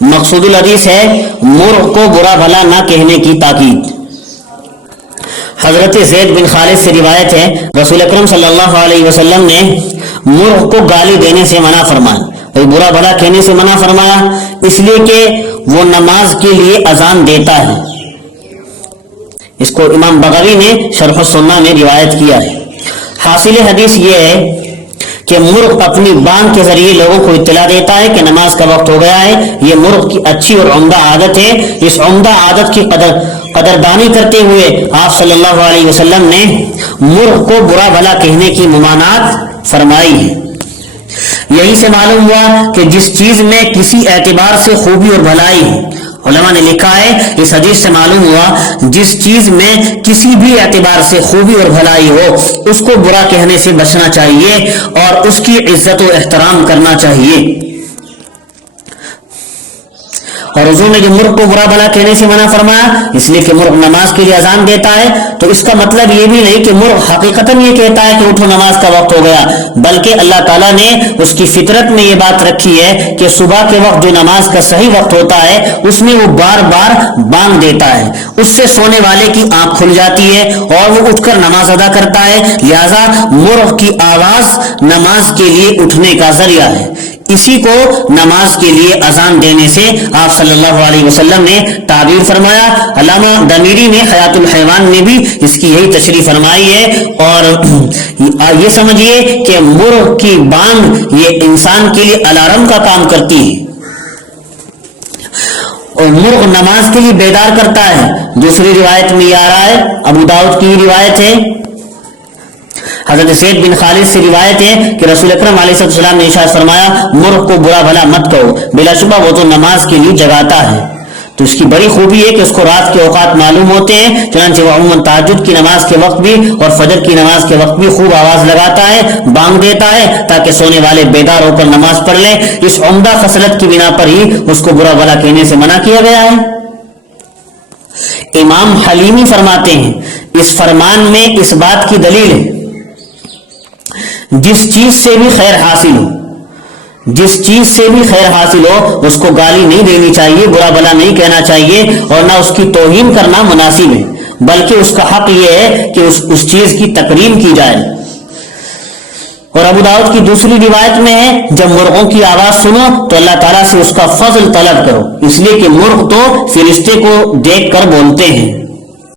مقصود الحدیث ہے مرغ کو برا بھلا نہ کہنے کی تاکید۔ حضرت زید بن خالد سے روایت ہے رسول اکرم صلی اللہ علیہ وسلم نے مرغ کو گالی دینے سے منع فرمایا، برا بھلا کہنے سے منع فرمایا اس لیے کہ وہ نماز کے لیے اذان دیتا ہے۔ اس کو امام بغوی نے شرح السنہ میں روایت کیا ہے۔ حاصل حدیث یہ ہے کہ مرغ اپنی بانگ کے ذریعے لوگوں کو اطلاع دیتا ہے کہ نماز کا وقت ہو گیا ہے۔ یہ مرغ کی اچھی اور عمدہ عادت ہے۔ اس عمدہ عادت کی قدردانی کرتے ہوئے آپ صلی اللہ علیہ وسلم نے مرغ کو برا بھلا کہنے کی ممانعت فرمائی ہے۔ یہی سے معلوم ہوا کہ جس چیز میں کسی اعتبار سے خوبی اور بھلائی ہے، علماء نے لکھا ہے اس حدیث سے معلوم ہوا جس چیز میں کسی بھی اعتبار سے خوبی اور بھلائی ہو اس کو برا کہنے سے بچنا چاہیے اور اس کی عزت و احترام کرنا چاہیے۔ اور حضور نے جو مرغ کو برا بھلا کہنے سے منع فرمایا اس لیے کہ مرغ نماز کے لیے اذان دیتا ہے، تو اس کا مطلب یہ بھی نہیں کہ مرغ حقیقتاً یہ کہتا ہے کہ اٹھو نماز کا وقت ہو گیا، بلکہ اللہ تعالیٰ نے اس کی فطرت میں یہ بات رکھی ہے کہ صبح کے وقت جو نماز کا صحیح وقت ہوتا ہے اس میں وہ بار بار بانگ دیتا ہے، اس سے سونے والے کی آنکھ کھل جاتی ہے اور وہ اٹھ کر نماز ادا کرتا ہے، لہذا مرغ کی آواز نماز کے لیے اٹھنے کا ذریعہ ہے۔ اسی کو نماز کے لیے اذان دینے سے آپ صلی اللہ علیہ وسلم نے تعبیر فرمایا۔ علامہ دمیری نے حیات الحیوان میں بھی اس کی یہی تشریح فرمائی ہے۔ اور یہ سمجھیے کہ مرغ کی بانگ یہ انسان کے لیے الارم کا کام کرتی ہے اور مرغ نماز کے لیے بیدار کرتا ہے۔ دوسری روایت میں یہ آ رہا ہے، ابو داؤد کی روایت ہے، حضرت زید بن خالد سے روایت ہے کہ رسول اکرم علیہ السلام نے ارشاد فرمایا مرغ کو برا بھلا مت کہو، بلا شبہ وہ تو نماز کے لیے جگاتا ہے۔ تو اس کی بڑی خوبی ہے کہ اس کو رات کے اوقات معلوم ہوتے ہیں، چنانچہ وہ عموماً تہجد کی نماز کے وقت بھی اور فجر کی نماز کے وقت بھی خوب آواز لگاتا ہے، بانگ دیتا ہے تاکہ سونے والے بیدار ہو کر نماز پڑھ لیں۔ اس عمدہ خصلت کی بنا پر ہی اس کو برا بھلا کہنے سے منع کیا گیا ہے۔ امام حلیمی فرماتے ہیں اس فرمان میں اس بات کی دلیل ہے جس چیز سے بھی خیر حاصل ہو، جس چیز سے بھی خیر حاصل ہو اس کو گالی نہیں دینی چاہیے، برا بھلا نہیں کہنا چاہیے اور نہ اس کی توہین کرنا مناسب ہے، بلکہ اس کا حق یہ ہے کہ اس چیز کی تکریم کی جائے۔ اور ابو داؤد کی دوسری روایت میں ہے جب مرغوں کی آواز سنو تو اللہ تعالیٰ سے اس کا فضل طلب کرو، اس لیے کہ مرغ تو فرشتے کو دیکھ کر بولتے ہیں۔